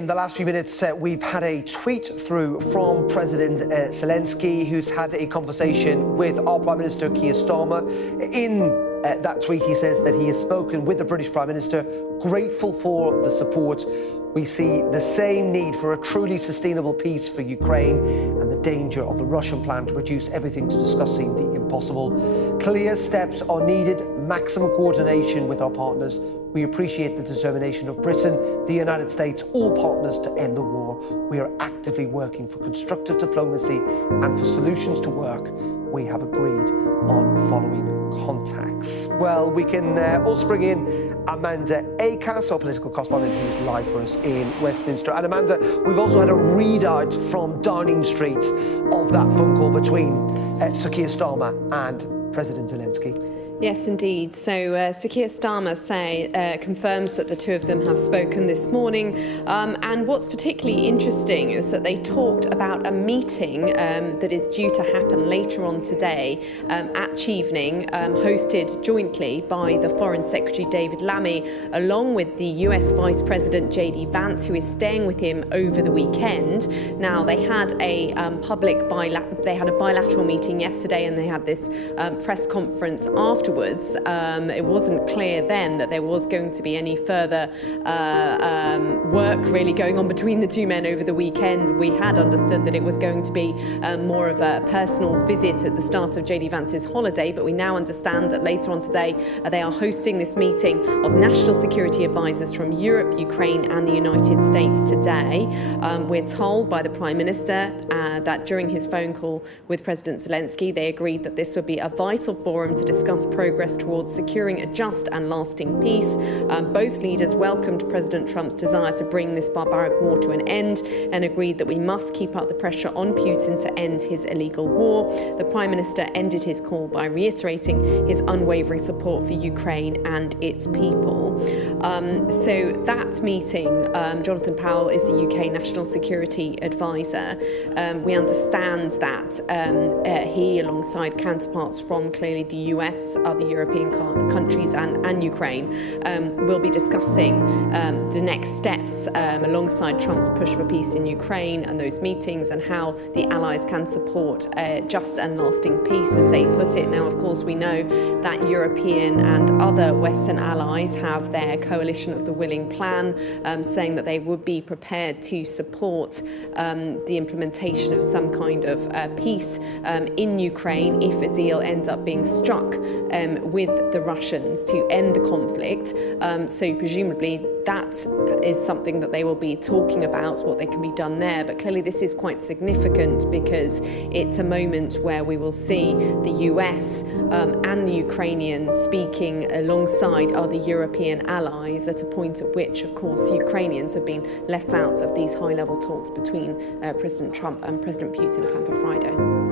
In the last few minutes, we've had a tweet through from President Zelenskyy, who's had a conversation with our Prime Minister, Keir Starmer. In that tweet, he says that he has spoken with the British Prime Minister, grateful for the support. We see the same need for a truly sustainable peace for Ukraine and the danger of the Russian plan to reduce everything to discussing the impossible. Clear steps are needed, maximum coordination with our partners. We appreciate the determination of Britain, the United States, all partners to end the war. We are actively working for constructive diplomacy and for solutions to work. We have agreed on following contacts. Well, we can also bring in Amanda Acas, our political correspondent, who is live for us in Westminster. And Amanda, we've also had a readout from Downing Street of that phone call between Sir Keir Starmer and President Zelenskyy. Yes, indeed. So Sir Keir Starmer confirms that the two of them have spoken this morning. And what's particularly interesting is that they talked about a meeting that is due to happen later on today at Chevening, hosted jointly by the Foreign Secretary David Lammy, along with the US Vice President J.D. Vance, who is staying with him over the weekend. Now, they had a bilateral meeting yesterday, and they had this press conference afterwards. It wasn't clear then that there was going to be any further work really going on between the two men over the weekend. We had understood that it was going to be more of a personal visit at the start of J.D. Vance's holiday, but we now understand that later on today they are hosting this meeting of national security advisors from Europe, Ukraine and the United States today. We're told by the Prime Minister that during his phone call with President Zelenskyy, they agreed that this would be a vital forum to discuss progress towards securing a just and lasting peace. Both leaders welcomed President Trump's desire to bring this barbaric war to an end and agreed that we must keep up the pressure on Putin to end his illegal war. The Prime Minister ended his call by reiterating his unwavering support for Ukraine and its people. So that meeting, Jonathan Powell is the UK National Security Advisor. We understand that he, alongside counterparts from clearly the US, other European countries and Ukraine, will be discussing the next steps alongside Trump's push for peace in Ukraine and those meetings, and how the Allies can support just and lasting peace, as they put it. Now, of course, we know that European and other Western allies have their coalition of the willing plan, saying that they would be prepared to support the implementation of some kind of peace in Ukraine if a deal ends up being struck with the Russians to end the conflict. So presumably that is something that they will be talking about, what they can be done there. But clearly this is quite significant because it's a moment where we will see the US and the Ukrainians speaking alongside other European allies at a point at which, of course, Ukrainians have been left out of these high-level talks between President Trump and President Putin planned for Friday.